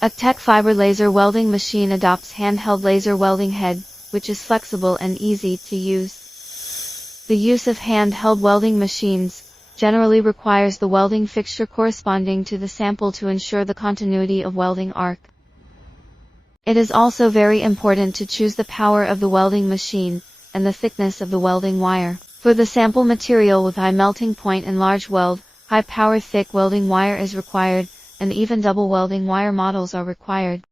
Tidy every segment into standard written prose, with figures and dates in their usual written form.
AccTek fiber laser welding machine adopts handheld laser welding head, which is flexible and easy to use. The use of handheld welding machines generally requires the welding fixture corresponding to the sample to ensure the continuity of welding arc. It is also very important to choose the power of the welding machine and the thickness of the welding wire. For the sample material with high melting point and large weld, high power thick welding wire is required, and even double welding wire models are required.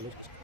Absolutely.